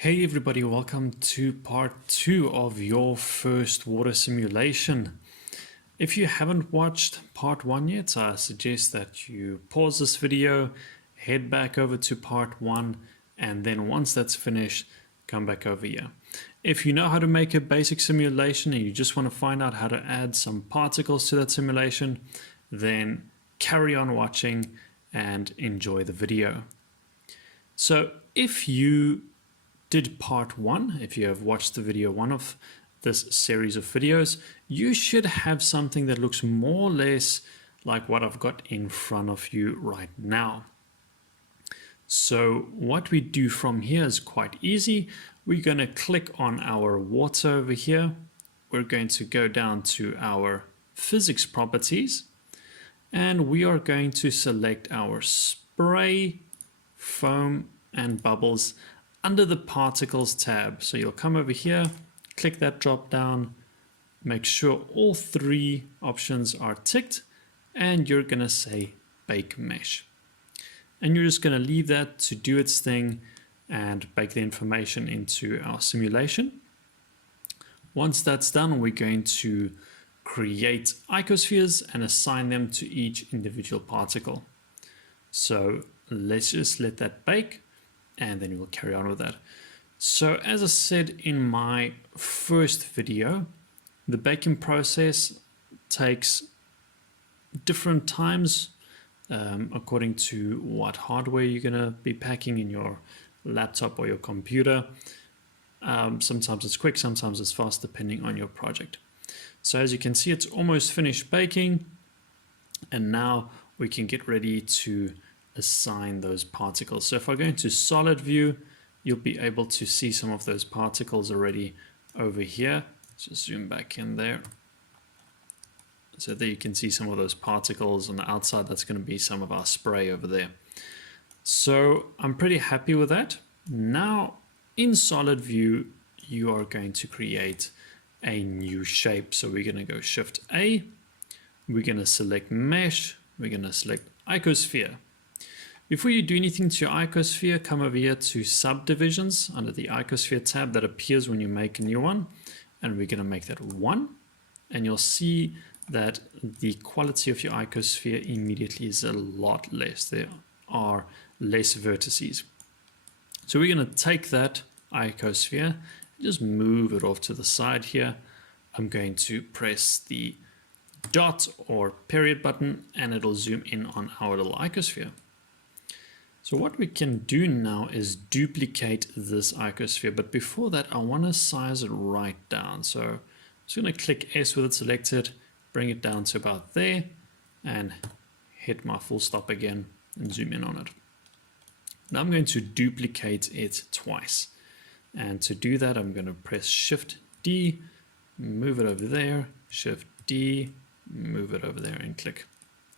Hey everybody, welcome to part 2 of your first water simulation. If you haven't watched part 1 yet, I suggest that you pause this video, head back over to part 1, and then once that's finished, come back over here. If you know how to make a basic simulation and you just want to find out how to add some particles to that simulation, then carry on watching and enjoy the video. So if you did part 1, if you have watched the video 1 of this series of videos, you should have something that looks more or less like what I've got in front of you right now. So what we do from here is quite easy. We're going to click on our water over here. We're going to go down to our physics properties, and we are going to select our spray, foam, and bubbles under the particles tab. So you'll come over here, click that drop down, make sure all 3 options are ticked, and you're going to say bake mesh. And you're just going to leave that to do its thing and bake the information into our simulation. Once that's done, we're going to create icospheres and assign them to each individual particle. So let's just let that bake, and then we'll carry on with that. So as I said in my first video, the baking process takes different times according to what hardware you're going to be packing in your laptop or your computer. Sometimes it's quick, sometimes it's fast, depending on your project. So as you can see, it's almost finished baking, and now we can get ready to assign those particles. So if I go into solid view, you'll be able to see some of those particles already over here. Let's just zoom back in there. So there you can see some of those particles on the outside. That's going to be some of our spray over there. So I'm pretty happy with that. Now in solid view, you are going to create a new shape. So we're going to go Shift A. We're going to select mesh. We're going to select icosphere. Before you do anything to your icosphere, come over here to subdivisions under the icosphere tab that appears when you make a new one. And we're going to make that 1. And you'll see that the quality of your icosphere immediately is a lot less. There are less vertices. So we're going to take that icosphere and just move it off to the side here. I'm going to press the dot or period button, and it'll zoom in on our little icosphere. So what we can do now is duplicate this icosphere, but before that I want to size it right down. So I'm just going to click S with it selected, bring it down to about there, and hit my full stop again and zoom in on it. Now I'm going to duplicate it twice, and to do that I'm going to press Shift D, move it over there, Shift D, move it over there, and click.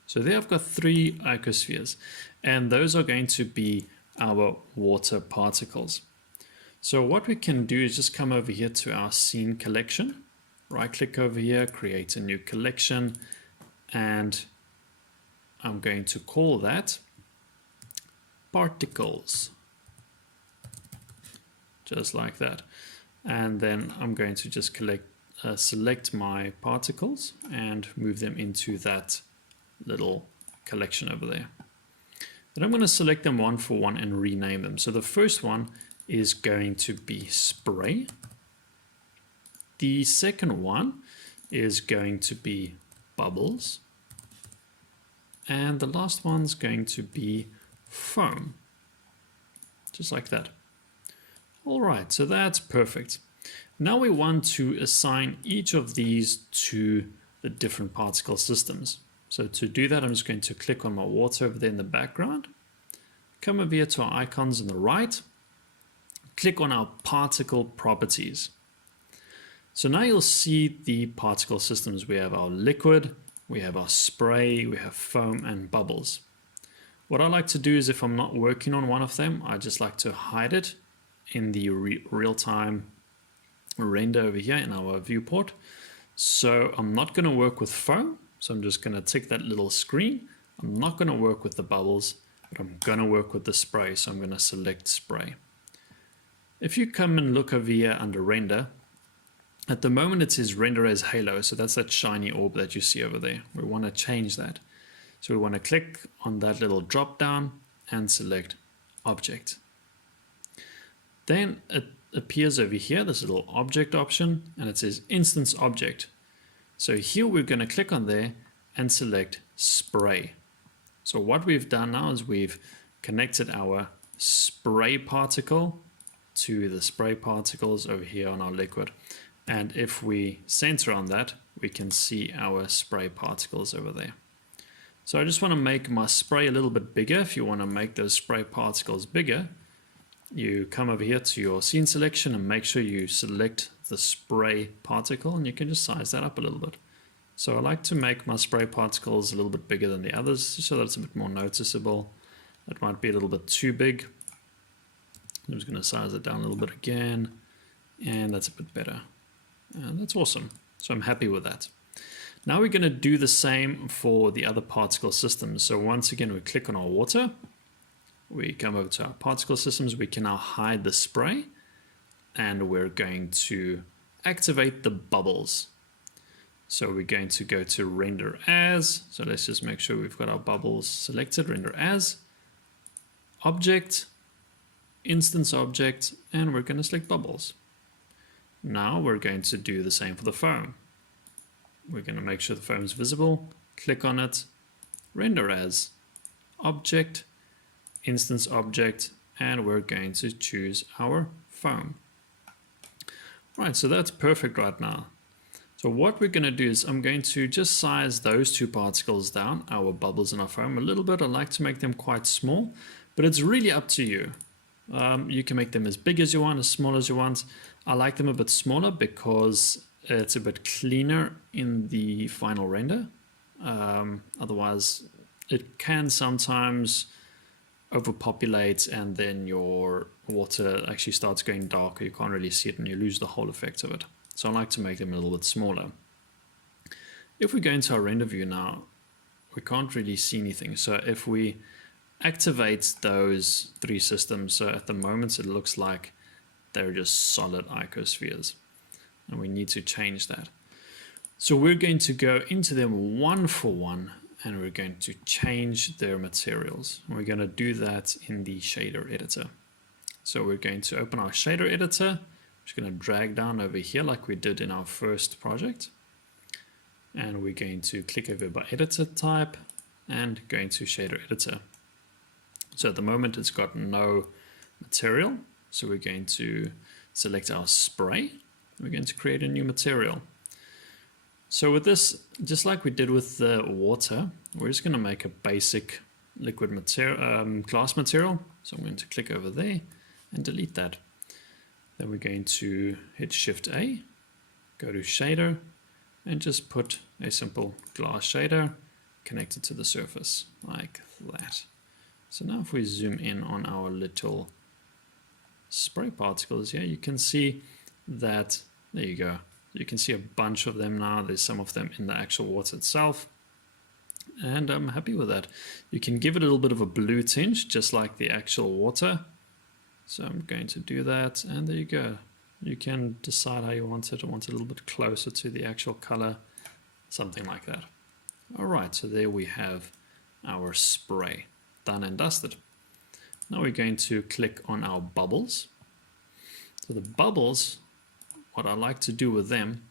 So there I've got 3 icospheres, and those are going to be our water particles. So what we can do is just come over here to our scene collection, right click over here, create a new collection, and I'm going to call that particles, just like that. And then I'm going to just select my particles and move them into that little collection over there. Then I'm going to select them one for one and rename them. So the first one is going to be spray. The second one is going to be bubbles. And the last one's going to be foam. Just like that. All right, so that's perfect. Now we want to assign each of these to the different particle systems. So to do that, I'm just going to click on my water over there in the background. Come over here to our icons on the right. Click on our particle properties. So now you'll see the particle systems. We have our liquid, we have our spray, we have foam and bubbles. What I like to do is if I'm not working on one of them, I just like to hide it in the real-time render over here in our viewport. So I'm not going to work with foam. So I'm just going to tick that little screen. I'm not going to work with the bubbles, but I'm going to work with the spray. So I'm going to select spray. If you come and look over here under render, at the moment it says render as halo, so that's that shiny orb that you see over there. We want to change that. So we want to click on that little drop down and select object. Then it appears over here, this little object option, and it says instance object. So here we're going to click on there and select spray. So what we've done now is we've connected our spray particle to the spray particles over here on our liquid. And if we center on that, we can see our spray particles over there. So I just want to make my spray a little bit bigger. If you want to make those spray particles bigger, you come over here to your scene selection and make sure you select the spray particle, and you can just size that up a little bit. So I like to make my spray particles a little bit bigger than the others so that it's a bit more noticeable. That might be a little bit too big. I'm just going to size it down a little bit again, and that's a bit better. And that's awesome. So I'm happy with that. Now we're going to do the same for the other particle systems. So once again, we click on our water. We come over to our particle systems. We can now hide the spray, and we're going to activate the bubbles. So we're going to go to render as. So let's just make sure we've got our bubbles selected. Render as, object, instance object, and we're going to select bubbles. Now we're going to do the same for the foam. We're going to make sure the foam is visible. Click on it, render as, object, instance object, and we're going to choose our foam. Right, so that's perfect right now. So what we're going to do is I'm going to just size those two particles down, our bubbles and our foam, a little bit. I like to make them quite small, but it's really up to you. You can make them as big as you want, as small as you want. I like them a bit smaller because it's a bit cleaner in the final render. Otherwise, it can sometimes overpopulate and then your water actually starts going darker. You can't really see it and you lose the whole effect of it. So I like to make them a little bit smaller. If we go into our render view now, we can't really see anything. So if we activate those three systems, so at the moment it looks like they're just solid icospheres, and we need to change that. So we're going to go into them one for one, and we're going to change their materials. We're going to do that in the shader editor. So we're going to open our shader editor. I'm just going to drag down over here like we did in our first project. And we're going to click over by editor type and go into shader editor. So at the moment it's got no material. So we're going to select our spray. We're going to create a new material. So with this, just like we did with the water, we're just going to make a basic liquid material, glass material. So I'm going to click over there and delete that. Then we're going to hit Shift A, go to shader, and just put a simple glass shader connected to the surface like that. So now if we zoom in on our little spray particles here, you can see that, there you go. You can see a bunch of them now. There's some of them in the actual water itself. And I'm happy with that. You can give it a little bit of a blue tinge, just like the actual water. So I'm going to do that, and there you go. You can decide how you want it. I want it a little bit closer to the actual color, something like that. All right, so there we have our spray, done and dusted. Now we're going to click on our bubbles. So the bubbles, what I like to do with them,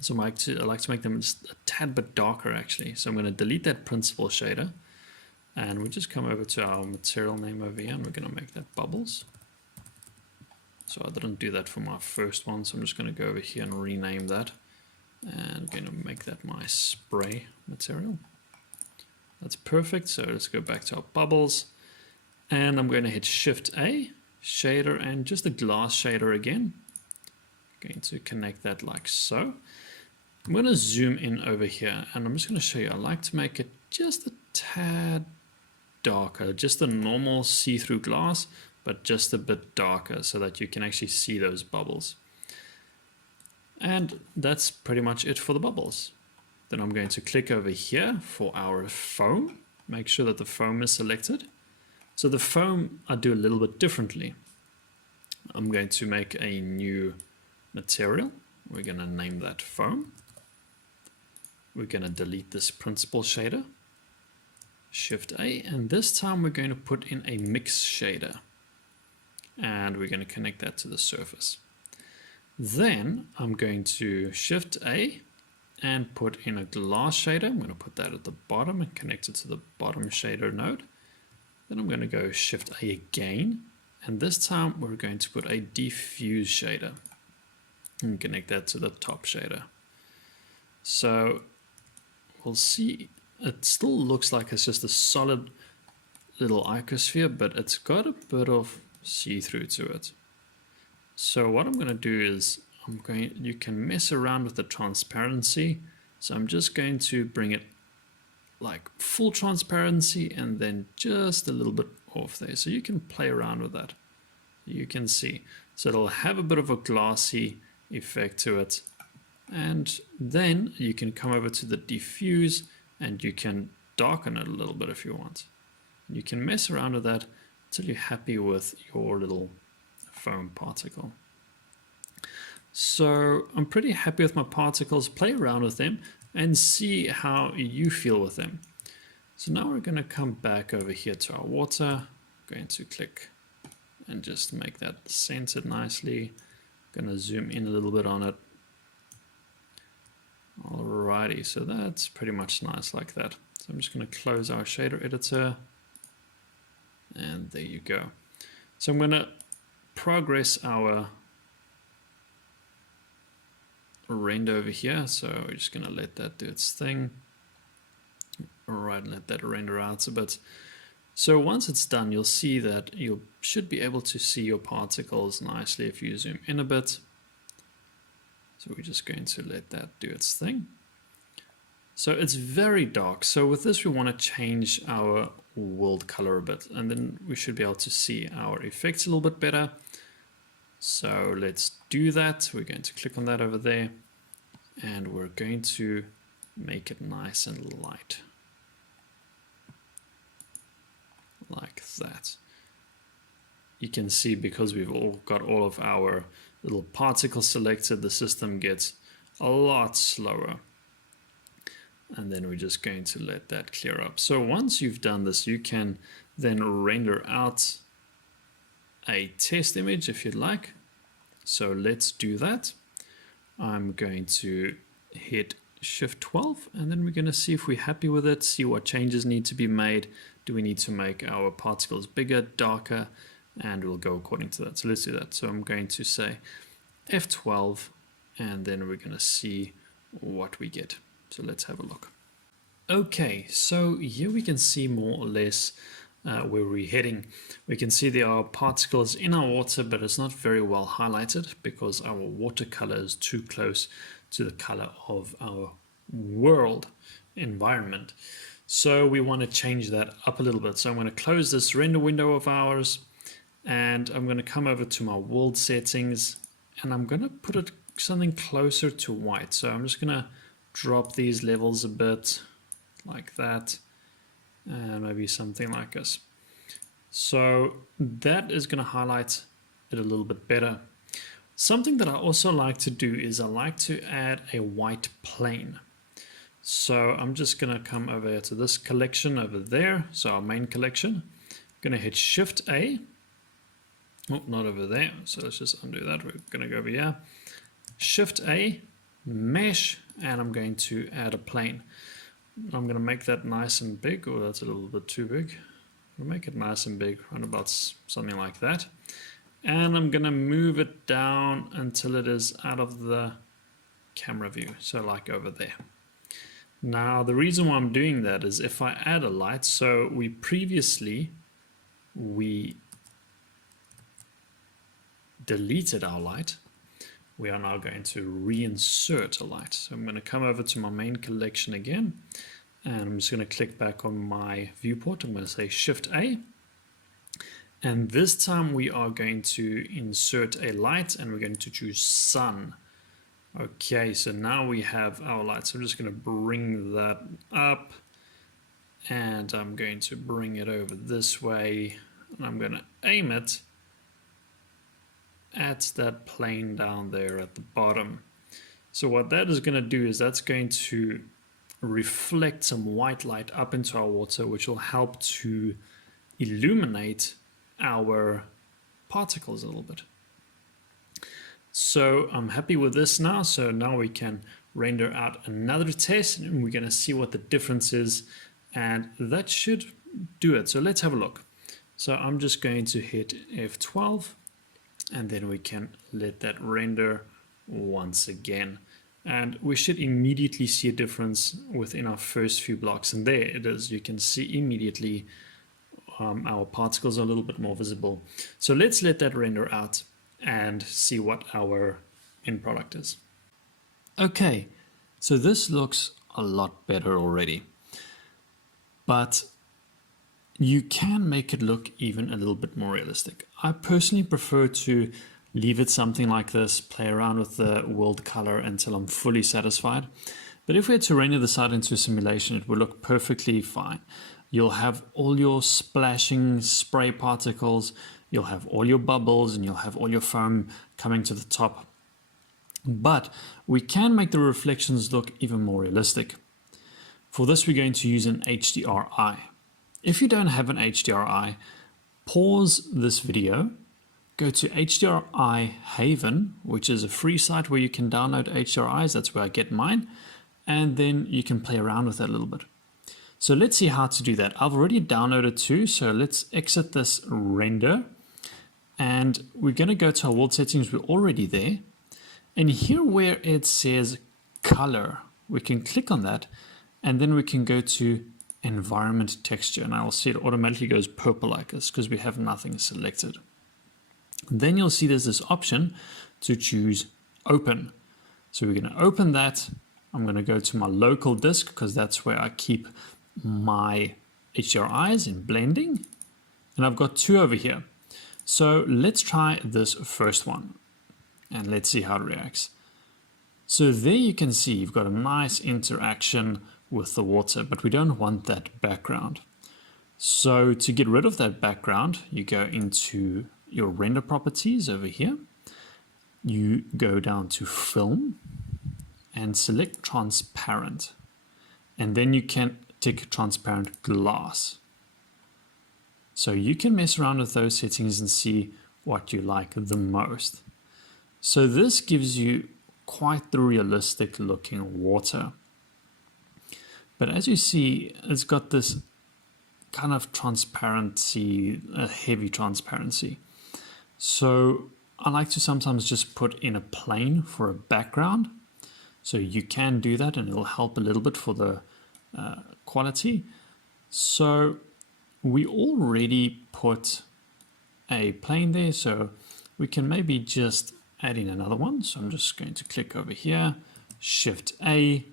so I like to make them just a tad bit darker actually. So I'm going to delete that principal shader, and we just come over to our material name over here, and we're going to make that bubbles. So I didn't do that for my first one, so I'm just going to go over here and rename that, and I'm going to make that my spray material. That's perfect. So let's go back to our bubbles, and I'm going to hit Shift A, shader, and just a glass shader again. Going to connect that like so. I'm going to zoom in over here, and I'm just going to show you, I like to make it just a tad darker, just a normal see-through glass, but just a bit darker so that you can actually see those bubbles. And that's pretty much it for the bubbles. Then I'm going to click over here for our foam, make sure that the foam is selected. So the foam I do a little bit differently. I'm going to make a new material. We're going to name that foam. We're going to delete this principal shader, Shift A, and this time we're going to put in a mix shader, and we're going to connect that to the surface. Then I'm going to Shift A and put in a glass shader. I'm going to put that at the bottom and connect it to the bottom shader node. Then I'm going to go Shift A again, and this time we're going to put a diffuse shader and connect that to the top shader. So we'll see, it still looks like it's just a solid little icosphere, but it's got a bit of see-through to it. So what I'm going to do is you can mess around with the transparency. So I'm just going to bring it like full transparency and then just a little bit off there. So you can play around with that. You can see. So it'll have a bit of a glassy effect to it. And then you can come over to the diffuse and you can darken it a little bit if you want. You can mess around with that until you're happy with your little foam particle. So I'm pretty happy with my particles. Play around with them and see how you feel with them. So now we're going to come back over here to our water. I'm going to click and just make that centered nicely. I'm going to zoom in a little bit on it. Alrighty, so that's pretty much nice like that. So I'm just going to close our shader editor, and there you go. So I'm going to progress our render over here. So we're just going to let that do its thing. Alright, let that render out a bit. So once it's done, you'll see that you should be able to see your particles nicely if you zoom in a bit. So we're just going to let that do its thing. So it's very dark. So with this, we want to change our world color a bit, and then we should be able to see our effects a little bit better. So let's do that. We're going to click on that over there, and we're going to make it nice and light. Like that. You can see because we've all got all of our little particles selected, the system gets a lot slower. And then we're just going to let that clear up. So once you've done this, you can then render out a test image if you'd like. So let's do that. I'm going to hit Shift 12, and then we're going to see if we're happy with it, see what changes need to be made. Do we need to make our particles bigger, darker? And we'll go according to that. So let's do that. So I'm going to say F12, and then we're going to see what we get. So let's have a look. Okay, so here we can see more or less where we're heading. We can see there are particles in our water, but it's not very well highlighted because our watercolor is too close to the color of our world environment. So we want to change that up a little bit. So I'm going to close this render window of ours, and I'm going to come over to my world settings, and I'm going to put it something closer to white. So I'm just going to drop these levels a bit like that, and maybe something like this. So that is going to highlight it a little bit better. Something that I also like to do is I like to add a white plane. So I'm just going to come over to this collection over there. So our main collection. I'm going to hit Shift A. Oh, not over there. So let's just undo that. We're going to go over here. Shift A, mesh, and I'm going to add a plane. I'm going to make that nice and big. Oh, that's a little bit too big. We'll make it nice and big, around about something like that. And I'm going to move it down until it is out of the camera view. So like over there. Now, the reason why I'm doing that is if I add a light, so we deleted our light, we are now going to reinsert a light. So I'm going to come over to my main collection again, and I'm just going to click back on my viewport. I'm going to say Shift A, and this time we are going to insert a light, and we're going to choose sun. Okay, so now we have our light. So I'm just going to bring that up, and I'm going to bring it over this way, and I'm going to aim it at that plane down there at the bottom. So what that is going to do is that's going to reflect some white light up into our water, which will help to illuminate our particles a little bit. So I'm happy with this now. So now we can render out another test and we're going to see what the difference is, and that should do it. So let's have a look. So I'm just going to hit F12 and then we can let that render once again. And we should immediately see a difference within our first few blocks. And there it is. You can see immediately our particles are a little bit more visible. So let's let that render out and see what our end product is. Okay, so this looks a lot better already. But you can make it look even a little bit more realistic. I personally prefer to leave it something like this, play around with the world color until I'm fully satisfied. But if we had to render this out into a simulation, it would look perfectly fine. You'll have all your splashing spray particles, you'll have all your bubbles, and you'll have all your foam coming to the top. But we can make the reflections look even more realistic. For this, we're going to use an HDRI. If you don't have an HDRI, pause this video, go to HDRI Haven, which is a free site where you can download HDRIs. That's where I get mine. And then you can play around with that a little bit. So let's see how to do that. I've already downloaded two. So let's exit this render. And we're going to go to our world settings. We're already there. And here where it says color, we can click on that. And then we can go to environment texture. And I will see it automatically goes purple like this because we have nothing selected. Then you'll see there's this option to choose open. So we're going to open that. I'm going to go to my local disk because that's where I keep my HDRIs in blending. And I've got two over here. So let's try this first one and let's see how it reacts. So there you can see you've got a nice interaction with the water, but we don't want that background. So to get rid of that background, you go into your render properties over here. You go down to film and select transparent. And then you can tick transparent glass. So you can mess around with those settings and see what you like the most. So this gives you quite the realistic looking water. But as you see, it's got this kind of transparency, a heavy transparency. So I like to sometimes just put in a plane for a background. So you can do that and it'll help a little bit for the quality. So we already put a plane there, so we can maybe just add in another one. So I'm just going to click over here, Shift A,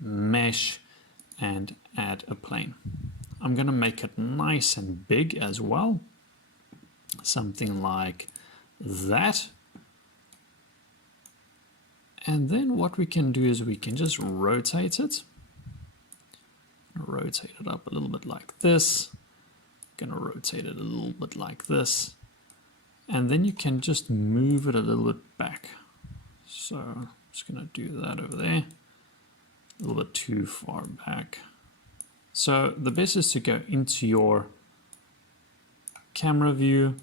Mesh, and add a plane. I'm going to make it nice and big as well. Something like that. And then what we can do is we can just rotate it. Rotate it up a little bit like this. Going to rotate it a little bit like this. And then you can just move it a little bit back. So I'm just going to do that over there. A little bit too far back. So the best is to go into your camera view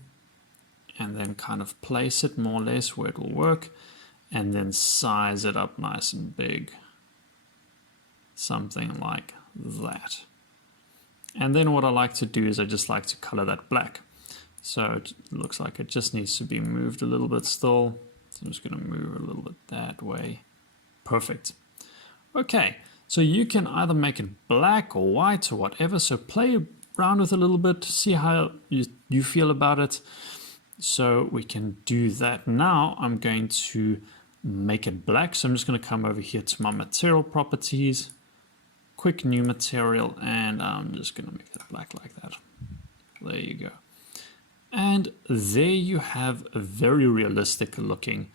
and then kind of place it more or less where it will work. And then size it up nice and big. Something like that. And then what I like to do is I just like to color that black. So it looks like it just needs to be moved a little bit still. So I'm just going to move a little bit that way. Perfect. Okay, so you can either make it black or white or whatever. So play around with it a little bit, see how you feel about it. So we can do that. Now I'm going to make it black. So I'm just going to come over here to my material properties, quick new material, and I'm just going to make it black like that. There you go. And there you have a very realistic looking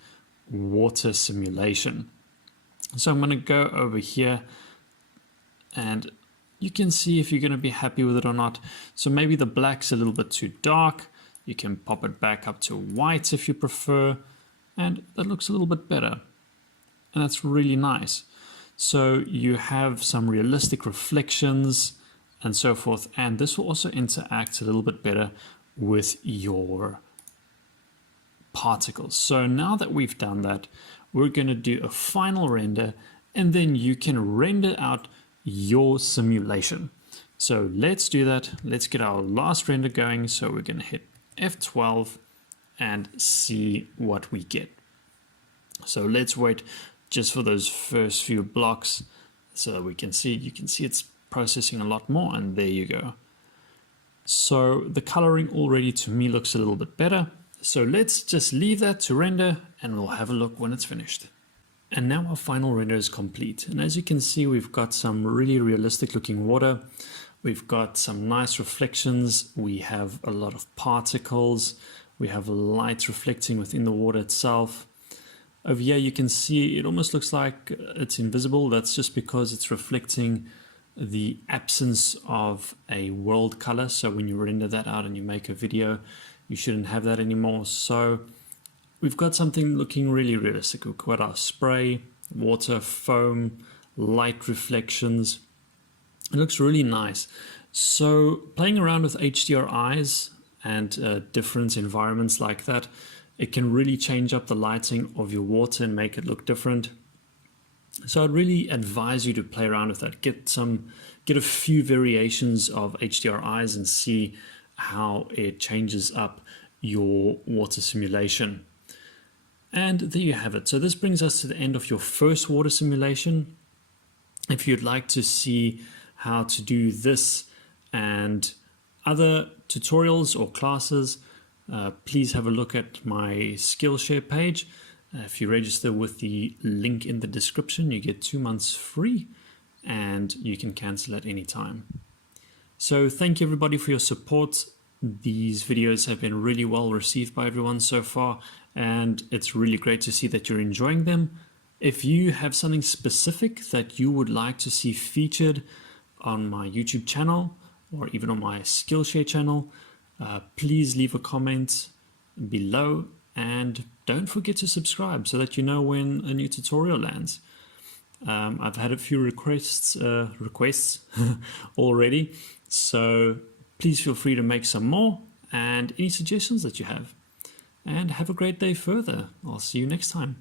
water simulation. So I'm going to go over here and you can see if you're going to be happy with it or not. So maybe the black's a little bit too dark. You can pop it back up to white if you prefer. and that looks a little bit better, and that's really nice. So you have some realistic reflections and so forth, and this will also interact a little bit better with your particles. So now that we've done that, we're going to do a final render, and then you can render out your simulation. So let's do that. Let's get our last render going. So we're going to hit F12 and see what we get. So let's wait just for those first few blocks so we can see. You can see it's processing a lot more, and there you go. So the coloring already to me looks a little bit better. So let's just leave that to render, and we'll have a look when it's finished. And now our final render is complete. And as you can see, we've got some really realistic looking water. We've got some nice reflections. We have a lot of particles. We have light reflecting within the water itself. Over here, you can see it almost looks like it's invisible. That's just because it's reflecting the absence of a world color. So when you render that out and you make a video, you shouldn't have that anymore. So we've got something looking really realistic. We've got our spray, water, foam, light reflections. It looks really nice. So playing around with HDRIs and different environments like that, it can really change up the lighting of your water and make it look different. So I'd really advise you to play around with that. Get a few variations of HDRIs and see how it changes up your water simulation. And there you have it. So this brings us to the end of your first water simulation. If you'd like to see how to do this and other tutorials or classes, please have a look at my Skillshare page. If you register with the link in the description, you get 2 months free, and you can cancel at any time. So thank you everybody for your support. These videos have been really well received by everyone so far, and it's really great to see that you're enjoying them. If you have something specific that you would like to see featured on my YouTube channel or even on my Skillshare channel, please leave a comment below, and don't forget to subscribe so that you know when a new tutorial lands. I've had a few requests already, so please feel free to make some more, and any suggestions that you have. And have a great day further. I'll see you next time.